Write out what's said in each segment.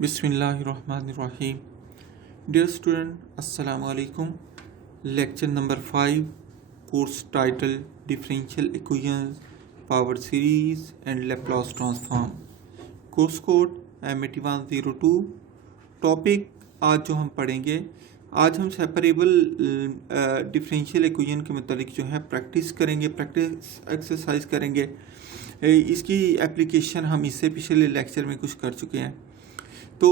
बिस्मिल्लाहिर्रहमानिर्रहीम। Dear student, अस्सलाम वालेकुम। Lecture number 5, course title differential equations, power series and Laplace transform. Course code M8102। Topic आज जो हम पढ़ेंगे, आज हम सेपरेबल डिफरेंशियल इक्वेशन के मतलब जो है प्रैक्टिस करेंगे, प्रैक्टिस एक्सरसाइज करेंगे। इसकी एप्लीकेशन हम इससे पिछले लेक्चर में कुछ कर चुके हैं। तो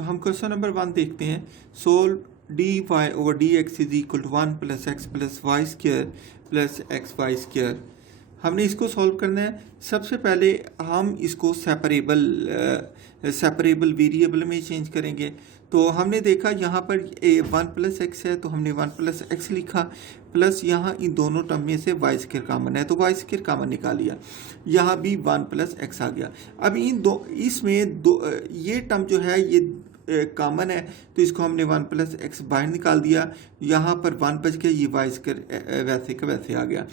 हम क्वेश्चन नंबर 1 देखते हैं। Solve dy over dx is equal to 1 plus x plus y square plus x y square. हमने इसको सॉल्व करना है। सबसे पहले हम इसको सेपरेबल वेरिएबल में चेंज करेंगे। तो हमने देखा यहाँ पर 1 प्लस एक्स है, तो हमने 1 प्लस एक्स लिखा, प्लस यहाँ इन दोनों टर्म में से वाई स्क्वायर कामन है, तो वाई स्क्वायर कामन निकाल लिया। यहाँ भी 1 प्लस एक्स आ गया। अब इसमें ये टर्म जो है ये कॉमन है, तो इसको हमने 1 प्लस एक्स बाहर निकाल दिया। यहाँ पर 1 बच के ये वाई स्क्वायर वैसे का वैसे आ गया।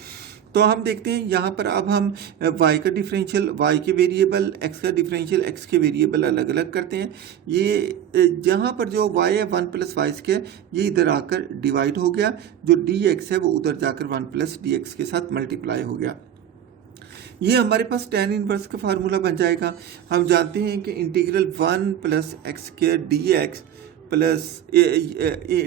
तो हम देखते हैं यहाँ पर अब हम y का डिफरेंशियल y के वेरिएबल, x का डिफरेंशियल x के वेरिएबल अलग अलग करते हैं। ये जहाँ पर जो y है 1 प्लस वाई स्क्वायर, ये इधर आकर डिवाइड हो गया। जो dx है वो उधर जाकर 1 प्लस dx के साथ मल्टीप्लाई हो गया। ये हमारे पास tan इनवर्स का फार्मूला बन जाएगा। हम जानते हैं कि integral 1 plus x square dx plus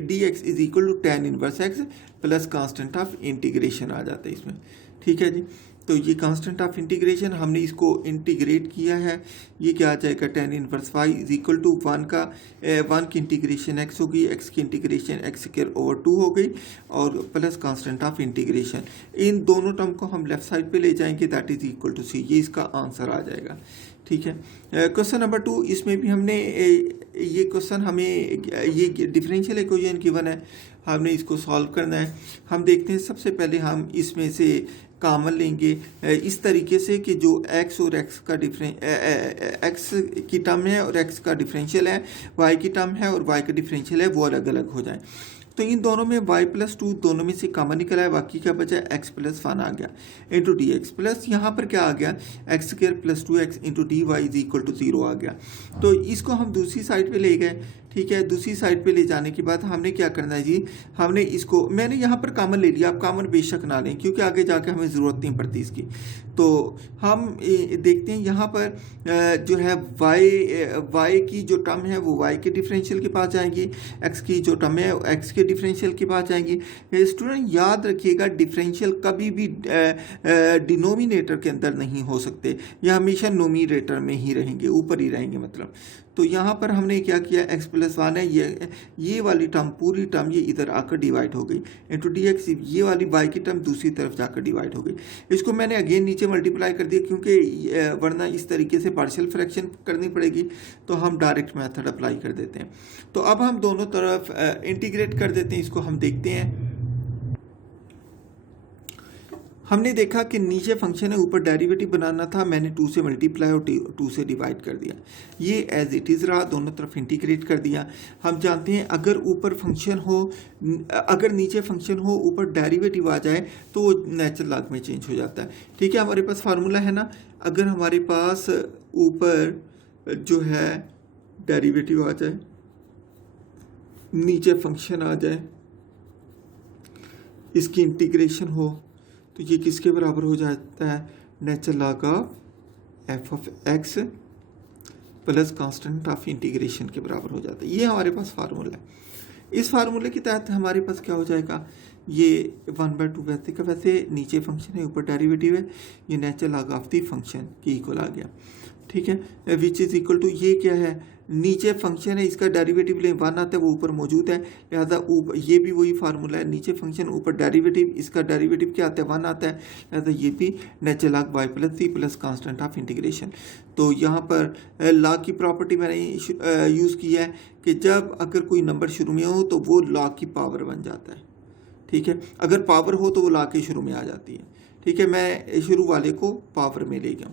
dx is equal to tan inverse x plus constant of integration आ जाता है इसमें। ठीक है जी। तो ये कांस्टेंट ऑफ इंटीग्रेशन हमने इसको इंटीग्रेट किया है। ये क्या आ जाएगा, tan inverse y is equal to 1 की इंटीग्रेशन x होगी, x की इंटीग्रेशन x स्क्वायर ओवर 2 हो गई, और प्लस कांस्टेंट ऑफ इंटीग्रेशन। इन दोनों टर्म को हम लेफ्ट साइड पे ले जाएंगे, that is equal to c। ये इसका आंसर आ जाएगा। ठीक है। क्वेश्चन नंबर 2, इसमें भी हमने ये क्वेश्चन हमें ये डिफरेंशियल इक्वेशन गिवन है, हमने इसको सॉल्व करना है। हम देखते हैं, सबसे पहले हम इसमें से कॉमन लेंगे इस तरीके से कि जो x और x का x की टर्म है और x का डिफरेंशियल है, y की टर्म है और y का डिफरेंशियल है, वो अलग अलग हो जाए। तो इन दोनों में y प्लस 2 दोनों में से कॉमन निकला है, बाकी क्या बचा, x प्लस 1 आ गया इंटू डी एक्स, प्लस यहाँ पर क्या आ गया, x square plus 2x into d y is equal to 0 आ गया। तो इसको हम दूसरी साइड पे ले गए। ठीक है। दूसरी साइड पे ले जाने के बाद हमने क्या करना है जी, हमने इसको, मैंने यहाँ पर कॉमन ले लिया, आप कॉमन बेशक ना लें क्योंकि आगे जाके हमें ज़रूरत नहीं पड़ती इसकी। तो हम देखते हैं यहाँ पर जो है y की जो टर्म है वो y के डिफरेंशियल के पास जाएंगी, x की जो टर्म है x के डिफरेंशियल के पास जाएंगी। स्टूडेंट याद रखिएगा, डिफरेंशियल कभी भी डिनोमिनेटर के अंदर नहीं हो सकते, यह हमेशा नोमिनेटर में ही रहेंगे, ऊपर ही रहेंगे मतलब। तो यहाँ पर हमने क्या किया, x प्लस 1 है, ये वाली टर्म पूरी टर्म ये इधर आकर डिवाइड हो गई इंटू डी एक्स, ये वाली y की टर्म दूसरी तरफ जाकर डिवाइड हो गई। इसको मैंने अगेन नीचे मल्टीप्लाई कर दिया क्योंकि वरना इस तरीके से पार्शियल फ्रैक्शन करनी पड़ेगी, तो हम डायरेक्ट मेथड अप्लाई कर देते हैं। तो अब हम दोनों तरफ इंटीग्रेट कर देते हैं। इसको हम देखते हैं। हमने देखा कि नीचे फंक्शन है, ऊपर डेरिवेटिव बनाना था, मैंने 2 से मल्टीप्लाई और 2 से डिवाइड कर दिया। ये एज इट इज़ रहा, दोनों तरफ इंटीग्रेट कर दिया। हम जानते हैं अगर ऊपर फंक्शन हो, अगर नीचे फंक्शन हो, ऊपर डेरिवेटिव आ जाए तो वो नेचुरल लॉग में चेंज हो जाता है। ठीक है। हमारे पास फार्मूला है ना, अगर हमारे पास ऊपर जो है डेरिवेटिव आ जाए, नीचे फंक्शन आ जाए, इसकी इंटीग्रेशन हो, तो ये किसके बराबर हो जाता है, natural log of F of x plus constant of integration के बराबर हो जाता है। ये हमारे पास फार्मूला है। इस फार्मूले के तहत हमारे पास क्या हो जाएगा, ये 1/2 वैसे का वैसे, नीचे फंक्शन है ऊपर डेरिवेटिव है, ये natural log of the function के इक्वल आ गया। ठीक है। विच इज इक्वल टू, ये क्या है, नीचे फंक्शन है, इसका डेरिवेटिव ले 1 आता है, वो ऊपर मौजूद है, लिहाजा ऊपर ये भी वही फार्मूला है, नीचे फंक्शन ऊपर डेरिवेटिव, इसका डेरिवेटिव क्या आता है, 1 आता है, लिहाजा ये भी natural log y plus c plus constant of integration. तो यहाँ पर लॉग की प्रॉपर्टी मैंने यूज़ की है कि जब अगर कोई नंबर शुरू में हो तो वो लॉग की पावर बन जाता है। ठीक है। अगर पावर हो तो वो लॉग के शुरू में आ जाती है। ठीक है। मैं शुरू वाले को पावर में ले गया,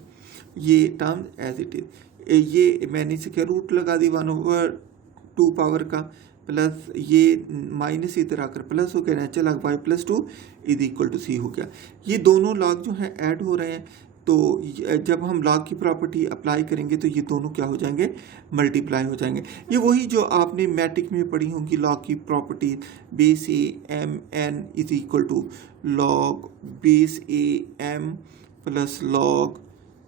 ये टर्म एज इट इज, ये मैंने स्क्वायर रूट लगा दी 1/2 पावर का, प्लस ये माइनस इधर आकर प्लस हो गया, natural log y plus 2 is equal to c हो गया। ये दोनों लॉग जो है ऐड हो रहे हैं, तो जब हम लॉग की प्रॉपर्टी अप्लाई करेंगे तो ये दोनों क्या हो जाएंगे, मल्टीप्लाई हो जाएंगे। ये वही जो आपने मैट्रिक में पढ़ी होंगी लॉग की property, base a m n is equal to log base a m plus log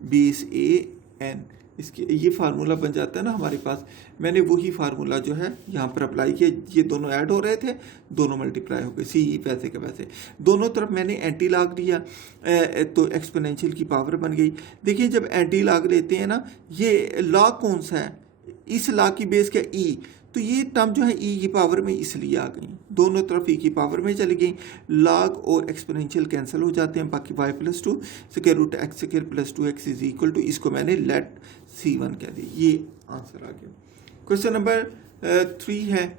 base a n. इसके ये फार्मूला बन जाता है ना हमारे पास। मैंने वही फार्मूला जो है यहाँ पर अप्लाई किया, ये दोनों ऐड हो रहे थे, दोनों मल्टीप्लाई हो गए, सी ई पैसे के पैसे। दोनों तरफ मैंने एंटी लॉग लिया तो एक्सपोनेंशियल की पावर बन गई। देखिए जब एंटी लॉग लेते हैं ना, ये लॉग कौन सा है, इस लॉग की बेस क्या ई, तो ये टर्म जो है ई की पावर में इसलिए आ गई, दोनों तरफ ई की पावर में चली गई। लॉग और एक्सपोनेंशियल कैंसिल हो जाते हैं, बाकी y plus 2 square root x square plus 2x is equal to, इसको मैंने लेट C1 कह दी। ये आंसर आ गया। क्वेश्चन नंबर 3 है,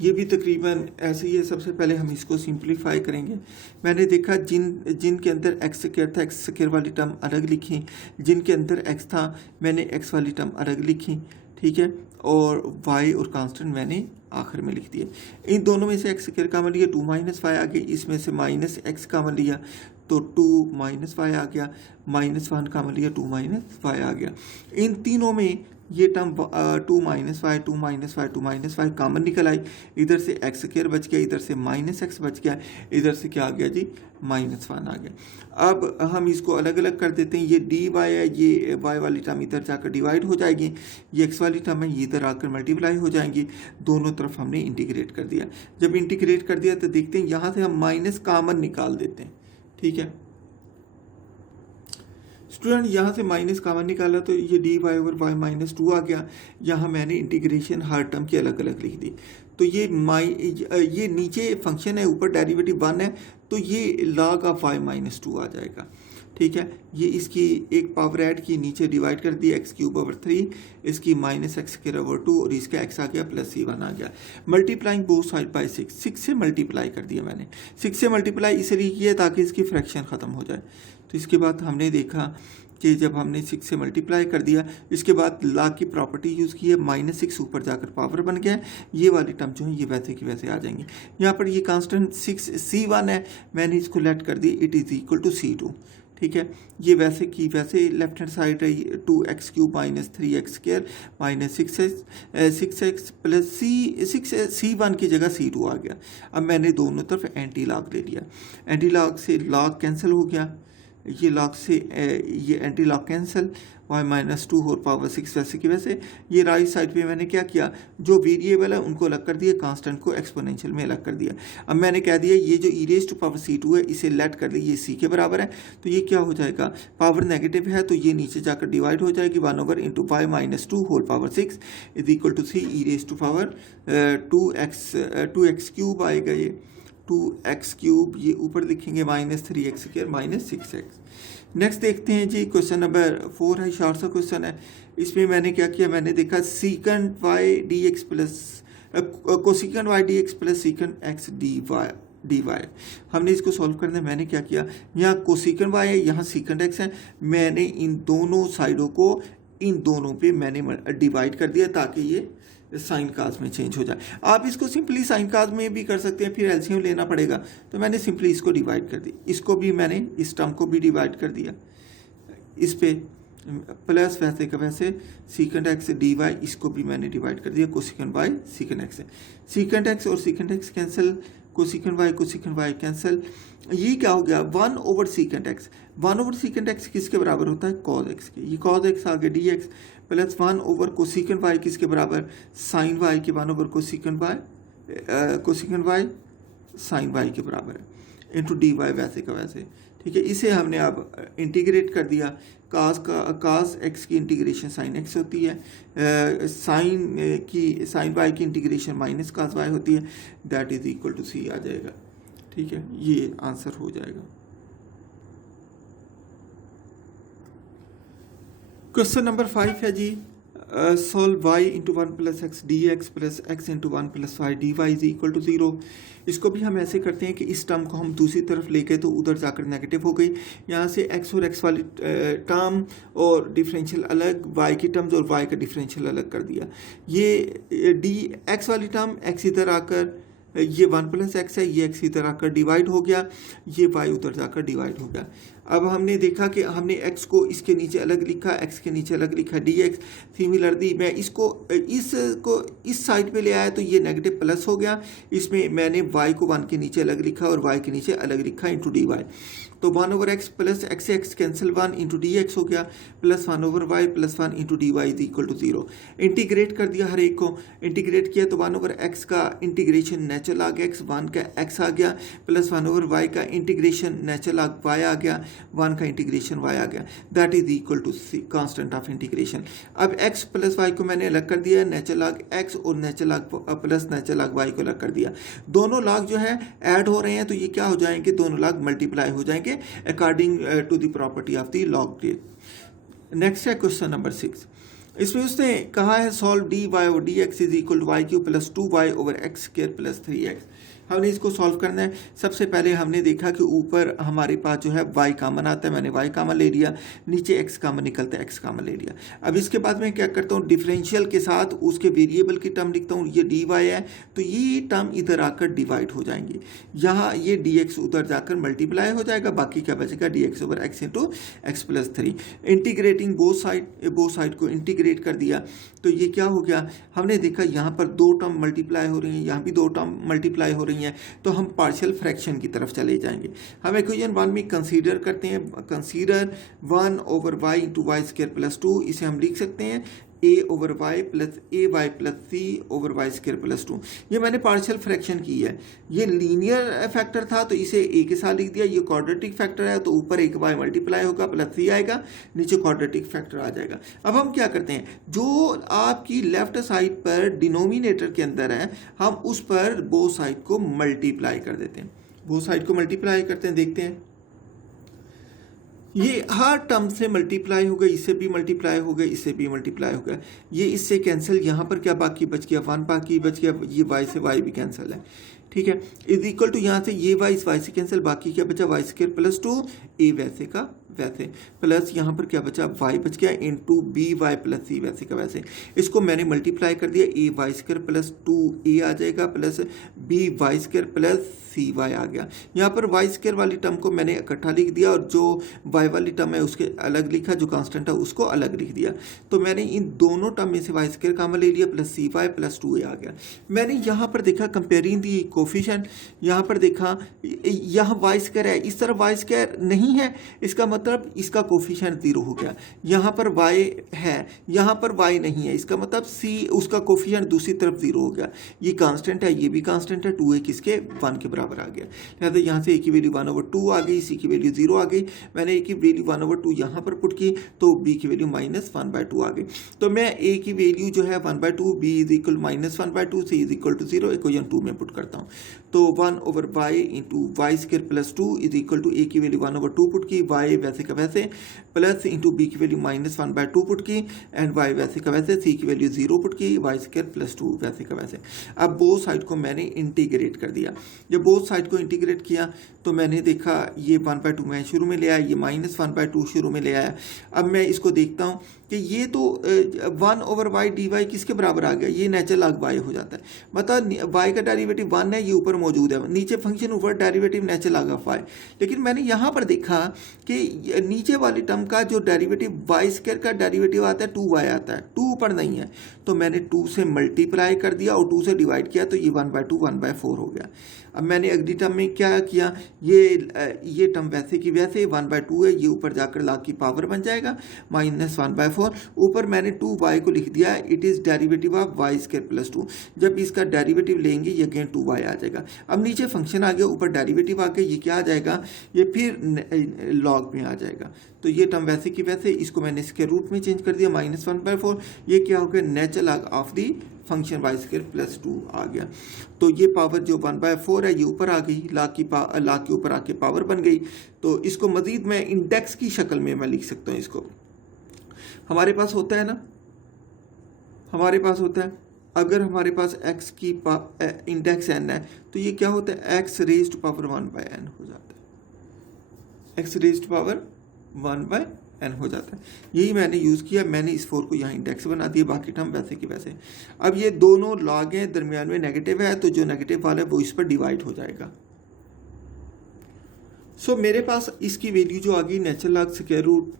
ये भी तकरीबन ऐसे ही है। सबसे पहले हम इसको सिंप्लीफाई करेंगे। मैंने देखा जिनके अंदर एक्स स्क्वायर था, एक्स स्क्वायर वाली टर्म अलग लिखी, जिनके अंदर एक्स था मैंने एक्स वाली टर्म अलग लिखी, ठीक है, और y और कांस्टेंट मैंने आखिर में लिख दिया। इन दोनों में से एक्स स्क्वायर कामन लिया, 2 माइनस वाई आ गया, इसमें से माइनस एक्स कामन लिया तो 2 माइनस वाई आ गया, -1 कामन लिया, 2 माइनस वाई आ गया। इन तीनों में ये term 2 minus y 2 minus y 2 minus y common निकल आई, इधर से एक्स स्क्वायर बच गया, इधर से माइनस एक्स बच गया, इधर से क्या आ गया जी, -1 आ गया। अब हम इसको अलग अलग कर देते हैं। ये डी वाई है, ये वाई वाली टर्म इधर जाकर डिवाइड हो जाएगी, ये एक्स वाली टर्म है ये इधर आकर मल्टीप्लाई हो जाएंगी। दोनों तरफ हमने इंटीग्रेट कर दिया। जब इंटीग्रेट कर दिया तो देखते हैं यहाँ से हम माइनस कामन निकाल देते हैं, ठीक है स्टूडेंट। यहाँ से माइनस कामन निकाला तो ये डी वाई ओवर वाई -2 आ गया। यहाँ मैंने इंटीग्रेशन हर टर्म की अलग अलग लिख दी। तो ये नीचे फंक्शन है, ऊपर डेरिवेटिव 1 है, तो ये log ऑफ y -2 आ जाएगा, ठीक है। ये इसकी एक पावर ऐड की, नीचे डिवाइड कर दिया, x³ इसकी -x² और इसका x आ गया प्लस C1 आ गया। मल्टीप्लाइंग बोथ साइड बाय 6 से मल्टीप्लाई कर दिया मैंने। 6 से मल्टीप्लाई इसलिए किया ताकि इसकी फ्रैक्शन ख़त्म हो जाए। तो इसके बाद हमने देखा कि जब हमने 6 से मल्टीप्लाई कर दिया, इसके बाद log की प्रॉपर्टी यूज़ की है, -6 ऊपर जाकर पावर बन गया है, ये वाली टर्म जो है ये वैसे की वैसे आ जाएंगी। यहाँ पर ये कांस्टेंट 6 C1 है, मैंने इसको लेट कर दी, it is equal to C2, ठीक है। ये वैसे की वैसे लेफ्ट हैंड साइड है, 2x³ -3x² -6x plus C1 की जगह C2 आ गया। अब मैंने दोनों तरफ एंटी लॉग ले लिया, एंटी लॉग से लॉग कैंसिल हो गया, ये लॉग से ये anti log cancel, y -2 whole power 6 वैसे की वैसे। ये राइट साइड पे मैंने क्या किया, जो वेरिएबल है उनको अलग कर दिया, कांस्टेंट को एक्सपोनेंशियल में अलग कर दिया। अब मैंने कह दिया ये जो e⁻⁴ है इसे लेट कर दिया, ये c के बराबर है, तो ये क्या हो जाएगा, पावर नेगेटिव है तो ये नीचे जाकर डिवाइड हो जाएगी, 1/y -2 whole power 6 is equal to c e⁻²2x³ आएगा, ये 2x³ ये ऊपर लिखेंगे -3x² -6x। नेक्स्ट देखते हैं जी, क्वेश्चन नंबर 4 है, शॉर्ट सा क्वेश्चन है। इसमें मैंने क्या किया, मैंने देखा secant y dx plus cosecant y dx plus secant x dy। हमने इसको सॉल्व करना है। मैंने क्या किया, यहाँ कोसिकेंट y है, यहाँ secant x है, मैंने इन दोनों साइडों को इन दोनों पे मैंने डिवाइड कर दिया ताकि ये साइन काज में चेंज हो जाए। आप इसको सिंपली साइन काज में भी कर सकते हैं, फिर एलसीएम लेना पड़ेगा, तो मैंने सिंपली इसको डिवाइड कर दी, इसको भी मैंने इस टर्म को भी डिवाइड कर दिया, इस पे प्लस वैसे का वैसे secant x dy, इसको भी मैंने डिवाइड कर दिया, कोसिकेंट y secant x है, secant x और secant x cancel, cosecant y cancel, ये क्या हो गया 1/secant x। 1/secant x किसके बराबर होता है, cos x के, ये cos x आ गया dx प्लस 1/cosecant y किसके बराबर, sin y के 1/cosecant y sin y के बराबर है, इंटू dy वैसे का वैसे, ठीक है। इसे हमने अब इंटीग्रेट कर दिया, cos x की इंटीग्रेशन sin x होती है, sin y की इंटीग्रेशन -cos y होती है, that is equal to c आ जाएगा, ठीक है। ये आंसर हो जाएगा। क्वेश्चन नंबर 5 है जी, solve y into 1 plus x d x plus x into 1 plus y d y is equal to 0। इसको भी हम ऐसे करते हैं कि इस टर्म को हम दूसरी तरफ लेके तो उधर जाकर नेगेटिव हो गई, यहाँ से x और x वाली टर्म और डिफरेंशियल अलग, y की टर्म्स और y का डिफरेंशियल अलग कर दिया। ये डी एक्स वाली टर्म x इधर आकर, ये 1 प्लस एक्स है, ये x इधर आकर डिवाइड हो गया, ये y उधर जाकर डिवाइड हो गया। अब हमने देखा कि हमने x को इसके नीचे अलग लिखा, x के नीचे अलग लिखा dx। सिमिलरली मैं इसको इस साइड पे ले आया तो ये नेगेटिव प्लस हो गया, इसमें मैंने y को 1 के नीचे अलग लिखा और y के नीचे अलग लिखा इंटू dy। तो 1/x प्लस x से x कैंसिल 1 इंटू dx हो गया, plus 1/y plus 1 into dy is equal to 0। Integrate कर दिया, हर एक को इंटीग्रेट किया तो 1/x का इंटीग्रेशन नेचुरल आ गया, x 1 का x आ गया, प्लस 1/y का इंटीग्रेशन नेचुरल y आ गया, 1 का इंटीग्रेशन y आ गया, that is equal to constant of integration. अब x प्लस y को मैंने अलग कर दिया, नेचुरल लॉग x और natural log plus natural log y को अलग कर दिया। दोनों लॉग जो है ऐड हो रहे हैं तो ये क्या हो जाएंगे, दोनों लॉग मल्टीप्लाई हो जाएंगे according to the property of the log. Next है क्वेश्चन नंबर 6। इसमें उसने कहा है solve dy over dx is equal to y q plus 2y over x square plus 3x। हमने इसको सॉल्व करना है। सबसे पहले हमने देखा कि ऊपर हमारे पास जो है y कॉमन आता है, मैंने y कॉमन ले लिया, नीचे x कॉमन निकलता है, x कॉमन ले लिया। अब इसके बाद मैं क्या करता हूँ, डिफरेंशियल के साथ उसके वेरिएबल की टर्म लिखता हूँ, ये dy है तो ये टर्म इधर आकर डिवाइड हो जाएंगे, यहाँ ये dx उधर जाकर मल्टीप्लाई हो जाएगा, बाकी क्या बचेगा dx over x into x plus 3। Integrating both side को इंटीग्रेट कर दिया तो ये क्या हो गया, हमने देखा यहाँ पर 2 टर्म मल्टीप्लाई हो रही हैं, यहाँ भी 2 टर्म मल्टीप्लाई हो रही हैं, तो हम पार्शियल फ्रैक्शन की तरफ चले जाएंगे। हम इक्वेशन 1 में कंसीडर करते हैं, consider 1/y into y square plus 2, इसे हम लिख सकते हैं a/y plus ay plus c over y square plus 2। ये मैंने पार्शियल फ्रैक्शन की है, ये लीनियर फैक्टर था तो इसे a के साथ लिख दिया, ये क्वाड्रेटिक फैक्टर है तो ऊपर एक y मल्टीप्लाई होगा प्लस c आएगा, नीचे क्वाड्रेटिक फैक्टर आ जाएगा। अब हम क्या करते हैं, जो आपकी लेफ्ट साइड पर डिनोमिनेटर के अंदर है हम उस पर बोथ साइड को मल्टीप्लाई कर देते हैं, बोथ साइड को मल्टीप्लाई करते हैं। देखते हैं ये हर टर्म से मल्टीप्लाई हो गया, इससे भी मल्टीप्लाई हो गया, इससे भी मल्टीप्लाई हो गया, ये इससे कैंसिल, यहाँ पर क्या बाकी बच गया, 1 बाकी बच गया, ये y से y भी कैंसिल है, ठीक है, इज इक्वल टू यहाँ से ये y इस y से कैंसिल, बाकी क्या बचा y स्क्वायर प्लस 2 a वैसे का वैसे, प्लस यहाँ पर क्या बचा y बच गया इंटू by प्लस c वैसे का वैसे। इसको मैंने मल्टीप्लाई कर दिया, a y square plus 2a आ जाएगा plus by square plus cy आ गया। यहाँ पर y स्क्वायर वाली टर्म को मैंने इकट्ठा लिख दिया और जो y वाली टर्म है उसके अलग लिखा, जो कांस्टेंट है उसको अलग लिख दिया। तो मैंने इन दोनों टर्म में से y स्क्वायर कॉमन ले लिया प्लस cy प्लस 2a आ गया। मैंने यहाँ पर देखा कंपेयरिंग दी कोफिशिएंट, यहाँ पर देखा यहाँ y स्क्वायर है, इस तरफ y स्क्वायर नहीं है, इसका मतलब इसका कोफिशिएंट 0 हो गया। यहाँ पर y है, यहाँ पर y नहीं है, इसका मतलब c उसका कोफिशिएंट दूसरी तरफ 0 हो गया। ये कांस्टेंट है, ये भी कांस्टेंट है, 2a किसके 1 के बराबर आ गया। लिहाजा यहाँ से a की वैल्यू 1/2 आ गई, c की वैल्यू 0 आ गई। मैंने a की वैल्यू 1/2 यहाँ पर पुट की तो b की वैल्यू -1/2 आ गई। तो मैं a की वैल्यू जो है 1/2, b is equal -1/2, c is equal to 0 equation 2 में पुट करता हूँ। तो 1/y into y square plus 2 is equal to a की वैल्यू 1/2 पुट की, y वैसे का वैसे, प्लस इंटू b की वैल्यू -1/2 पुट की एंड y वैसे का वैसे, c की वैल्यू 0 पुट की, y स्क्वायर प्लस 2 वैसे का वैसे। अब बोथ साइड को मैंने इंटीग्रेट कर दिया। जब बोथ साइड को इंटीग्रेट किया तो मैंने देखा ये 1/2 मैं शुरू में ले आया, ये -1/2 शुरू में ले आया। अब मैं इसको देखता हूँ कि ये तो 1/y dy किसके बराबर आ गया, ये नेचुरल लॉग y हो जाता है, मतलब y का डेरिवेटिव 1 है, ये ऊपर मौजूद है, नीचे फंक्शन ऊपर derivative natural log of y। लेकिन मैंने यहाँ पर देखा कि नीचे वाली टर्म का जो डेरिवेटिव y स्क्वायर का डेरिवेटिव आता है 2y आता है, 2 ऊपर नहीं है, तो मैंने 2 से मल्टीप्लाई कर दिया और 2 से डिवाइड किया तो ये 1/2 1/4 हो गया। अब मैंने अगली टर्म में क्या किया, ये टर्म वैसे की वैसे 1/2 है, ये ऊपर जाकर लॉग की पावर बन जाएगा -1/4। ऊपर मैंने 2y को लिख दिया, it is derivative of y square plus 2। जब इसका डेरिवेटिव लेंगे ये अगेन 2y आ जाएगा। अब नीचे फंक्शन आ गया, ऊपर डेरिवेटिव आ गया, ये क्या आ जाएगा, ये फिर लॉग में आ जाएगा। तो ये टर्म वैसे की वैसे, इसको मैंने इसके रूट में चेंज कर दिया -1/4, ये क्या हो गया natural log of the function y square plus 2 आ गया। तो ये पावर जो 1/4 है ये ऊपर आ गई, लॉग के ऊपर आके पावर बन गई। तो इसको मजीद मैं इंडेक्स की शक्ल में मैं लिख सकता हूँ। इसको हमारे पास होता है ना, हमारे पास होता है अगर हमारे पास x की इंडेक्स n है तो ये क्या होता है x raised to power 1/n हो जाता है, x raised to power 1/n हो जाता है। यही मैंने यूज़ किया, मैंने इस 4 को यहाँ इंडेक्स बना दिया, बाकी टर्म वैसे की वैसे। अब ये दोनों लॉग हैं, दरमियान में नेगेटिव है तो जो नेगेटिव वाला है वो इस पर डिवाइड हो जाएगा। सो मेरे पास इसकी वैल्यू जो आ गई natural log square root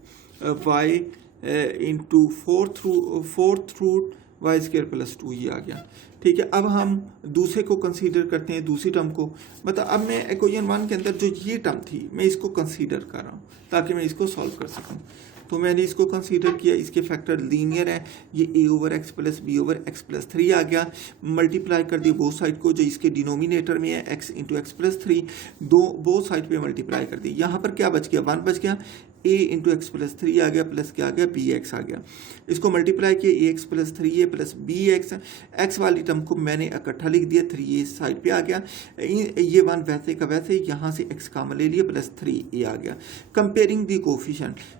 y into fourth root y square plus 2 ये आ गया। ठीक है, अब हम दूसरे को कंसीडर करते हैं, दूसरी टर्म को। मतलब अब मैं इक्वेशन 1 के अंदर जो ये टर्म थी मैं इसको कंसीडर कर रहा हूँ ताकि मैं इसको सॉल्व कर सकूँ। तो मैंने इसको कंसीडर किया, इसके फैक्टर लीनियर है, ये a over x plus b over x plus 3 आ गया। मल्टीप्लाई कर दिया बोथ साइड को, जो इसके डिनोमिनेटर में है x इंटू एक्स प्लस 3, दो बोथ साइड पे मल्टीप्लाई कर दी। यहाँ पर क्या बच गया, 1 बच गया, a इंटू एक्स प्लस 3 आ गया, प्लस क्या आ गया, बी एक्स आ गया। इसको मल्टीप्लाई किया, a x plus 3a plus b x वाली टर्म को मैंने इकट्ठा लिख दिया, 3a साइड पे आ गया। ये 1 वैसे का वैसे, यहाँ से x कॉमन ले लिया, प्लस 3a आ गया। कंपेयरिंग दी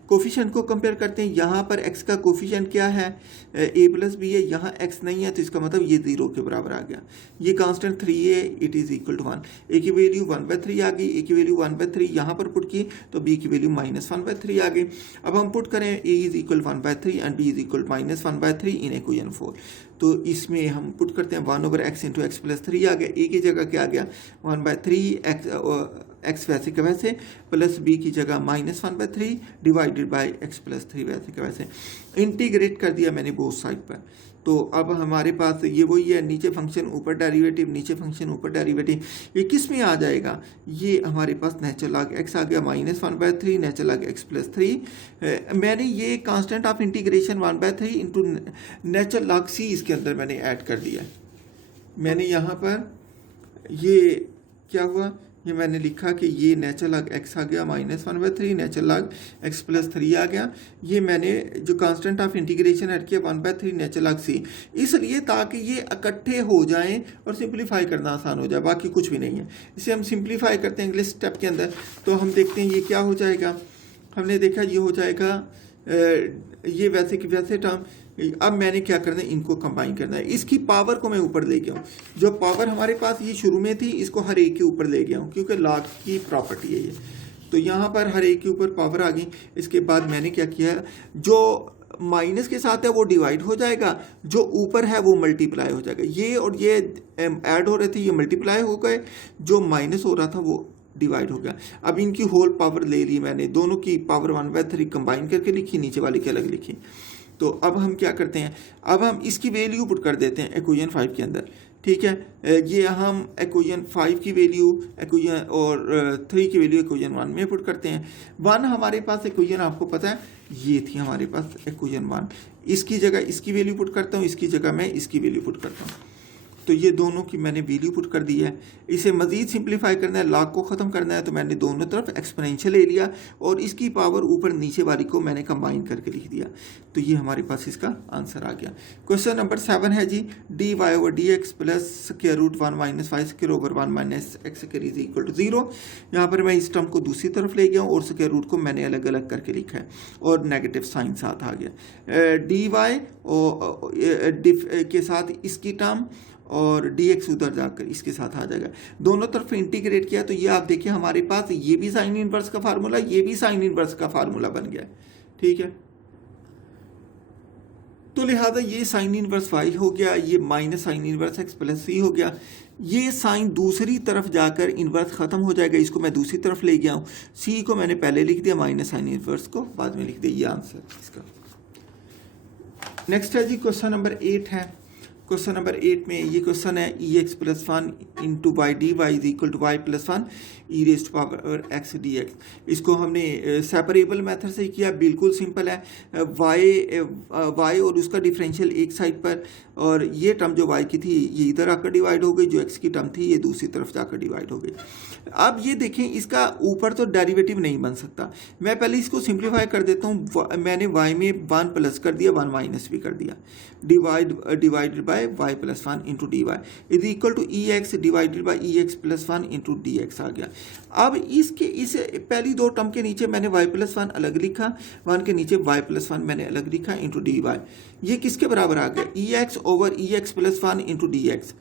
कोफिशिएंट को कंपेयर करते हैं। यहाँ पर x का कोफिशिएंट क्या है, a प्लस बी है, यहाँ x नहीं है तो इसका मतलब ये 0 के बराबर आ गया। ये constant 3a it is equal to 1, a की वैल्यू 1/3 आ गई, a की वैल्यू 1/3 यहाँ पर पुट की तो b की वैल्यू -1/3 आ गई। अब हम पुट करें a is equal 1/3 and b is equal -1/3 in equation 4। तो इसमें हम पुट करते हैं 1 over x into x plus 3 आ गया, a की जगह क्या आ गया 1/3 एक्स वैसे का वैसे, प्लस b की जगह -1/3 डिवाइडेड बाय एक्स प्लस 3 वैसे का वैसे। इंटीग्रेट कर दिया मैंने बोथ साइड पर। तो अब हमारे पास ये वही है, नीचे फंक्शन ऊपर डेरिवेटिव, नीचे फंक्शन ऊपर डेरिवेटिव। ये किस में आ जाएगा, ये हमारे पास नेचुरल लॉग x आ गया -1/3 नेचुरल लॉग x प्लस 3। मैंने ये constant of integration 1/3 into natural log c इसके अंदर मैंने ऐड कर दिया। मैंने यहाँ पर ये क्या हुआ, ये मैंने लिखा कि ये नेचुरल लॉग x आ गया -1/3 नेचुरल लॉग x प्लस 3 आ गया। ये मैंने जो कांस्टेंट ऑफ इंटीग्रेशन ऐड किया 1/3 नेचुरल लॉग c, इसलिए ताकि ये इकट्ठे हो जाएं और सिंप्लीफाई करना आसान हो जाए, बाकी कुछ भी नहीं है। इसे हम सिंप्लीफाई करते हैं अगले स्टेप के अंदर, तो हम देखते हैं ये क्या हो जाएगा। हमने देखा ये हो जाएगा ये वैसे कि वैसे टर्म। अब मैंने क्या करना है, इनको कंबाइन करना है। इसकी पावर को मैं ऊपर ले गया हूँ, जो पावर हमारे पास ये शुरू में थी इसको हर एक के ऊपर ले गया हूँ क्योंकि लॉग की प्रॉपर्टी है ये। तो यहाँ पर हर एक के ऊपर पावर आ गई। इसके बाद मैंने क्या किया, जो माइनस के साथ है वो डिवाइड हो जाएगा, जो ऊपर है वो मल्टीप्लाई हो जाएगा। ये और ये ऐड हो रहे थे, ये मल्टीप्लाई हो गए, जो माइनस हो रहा था वो डिवाइड हो गया। अब इनकी होल पावर ले ली मैंने, दोनों की पावर 1/3 कंबाइन करके लिखी, नीचे वाली की अलग लिखी। तो अब हम क्या करते हैं, अब हम इसकी वैल्यू पुट कर देते हैं इक्वेशन 5 के अंदर। ठीक है, ये हम इक्वेशन 5 की वैल्यू इक्वेशन और 3 की वैल्यू इक्वेशन 1 में पुट करते हैं। 1 हमारे पास इक्वेशन आपको पता है ये थी हमारे पास इक्वेशन 1, इसकी जगह इसकी वैल्यू पुट करता हूँ, इसकी जगह मैं इसकी वैल्यू पुट करता हूँ। तो ये दोनों की मैंने वैल्यू पुट कर दी है। इसे मज़ीद सिंप्लीफाई करना है, लॉग को ख़त्म करना है, तो मैंने दोनों तरफ एक्सपोनेंशियल ले लिया और इसकी पावर ऊपर नीचे वाली को मैंने कंबाइन करके लिख दिया। तो ये हमारे पास इसका आंसर आ गया। क्वेश्चन नंबर 7 है जी, dy over dx plus square root 1 minus y square over 1 minus x square is equal to 0। यहाँ पर मैं इस टर्म को दूसरी तरफ ले गया हूँ और स्क्वायर रूट को मैंने अलग अलग करके लिखा है और नेगेटिव साइन साथ आ गया। dy के साथ इसकी टर्म और dx उधर जाकर इसके साथ आ जाएगा। दोनों तरफ इंटीग्रेट किया तो ये आप देखिए हमारे पास ये भी साइन इनवर्स का फार्मूला, ये भी साइन इनवर्स का फार्मूला बन गया। ठीक है, तो लिहाजा ये साइन इनवर्स y हो गया, ये minus sine inverse x plus c हो गया। ये साइन दूसरी तरफ जाकर इनवर्स खत्म हो जाएगा, इसको मैं दूसरी तरफ ले गया हूँ। c को मैंने पहले लिख दिया, माइनस साइन इनवर्स को बाद में लिख दिया। ये आंसर इसका। नेक्स्ट है जी क्वेश्चन नंबर 8 है। क्वेश्चन नंबर 8 में ये क्वेश्चन है ex plus 1 into y d y is equal to y plus 1 e raised power x d x. इसको हमने सेपरेबल मेथड से किया, बिल्कुल सिंपल है। y और उसका डिफरेंशियल एक साइड पर, और ये टर्म जो y की थी ये इधर आकर डिवाइड हो गई, जो x की टर्म थी ये दूसरी तरफ जाकर डिवाइड हो गई। अब ये देखें इसका ऊपर तो डेरिवेटिव नहीं बन सकता, मैं पहले इसको सिंप्लीफाई कर देता हूँ। मैंने y में 1 प्लस कर दिया, 1 माइनस भी कर दिया, divided by y plus 1 into d y is equal to e x divided by e x plus 1 into d x आ गया। अब इसके इस पहली दो टर्म के नीचे मैंने y प्लस 1 अलग लिखा, 1 के नीचे y प्लस 1 मैंने अलग लिखा इंटू डी वाई। ये किसके बराबर आ गया, e x over e x plus 1 into d x.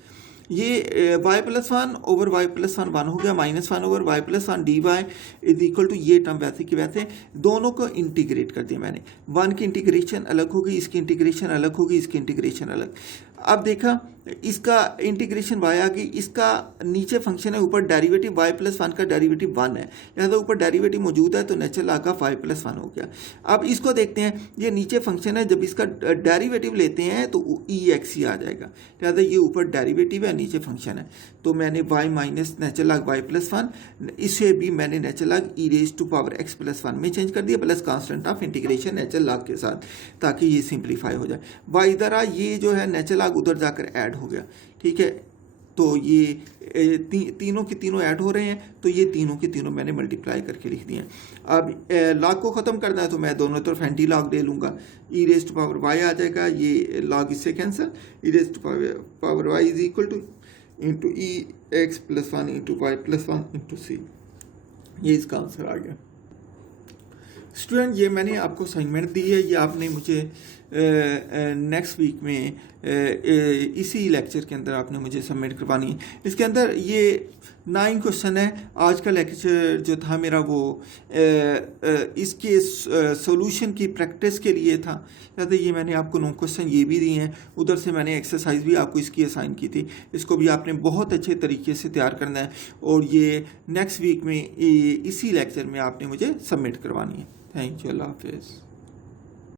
ये y plus 1 over y plus 1 1 हो गया, minus 1 over y plus 1 d y is equal to ये टर्म वैसे कि वैसे दोनों को इंटीग्रेट कर दिया मैंने। 1 की इंटीग्रेशन अलग होगी, इसकी इंटीग्रेशन अलग होगी, इसकी इंटीग्रेशन अलग। अब देखा इसका इंटीग्रेशन y आ गई, इसका नीचे फंक्शन है, ऊपर डेरिवेटिव y प्लस 1 का डेरिवेटिव 1 है, लिहाजा ऊपर डेरिवेटिव मौजूद है तो नेचुरल log का y प्लस 1 हो गया। अब इसको देखते हैं, ये नीचे फंक्शन है, जब इसका डेरिवेटिव लेते हैं तो ex ही आ जाएगा, लिहाजा ये ऊपर डेरिवेटिव है, नीचे फंक्शन है, तो मैंने y minus natural log y plus 1, इसे भी मैंने natural log e raise to power x plus 1 में चेंज कर दिया, plus constant of integration natural log के साथ, ताकि ये सिंप्लीफाई हो जाए। y इधर आ, ये जो है नेचुरल log उधर जाकर ऐड हो गया, ठीक है, तो ये तीनों के तीनों ऐड हो रहे हैं, तो ये तीनों के तीनों मैंने मल्टीप्लाई करके लिख दिए। अब लॉग को ख़त्म करना है तो मैं दोनों तरफ एंटी लॉग ले लूँगा, e raise to power y आ जाएगा, ये लॉग इससे cancel, e raise to power y is equal to into e x plus 1 into y plus 1 into c, ये इसका आंसर आ गया। स्टूडेंट ये मैंने आपको असाइनमेंट दी है, ये आपने मुझे नेक्स्ट वीक में इसी लेक्चर के अंदर आपने मुझे सबमिट करवानी है। इसके अंदर ये 9 क्वेश्चन है, आज का लेक्चर जो था मेरा वो इसके सॉल्यूशन की प्रैक्टिस के लिए था, याद है, ये मैंने आपको 9 क्वेश्चन ये भी दिए हैं, उधर से मैंने एक्सरसाइज भी आपको इसकी असाइन की थी, इसको भी आपने बहुत अच्छे तरीके से तैयार करना है और ये नेक्स्ट वीक में इसी लेक्चर में आपने मुझे सबमिट करवानी है। थैंक यू, अल्लाह हाफिज़।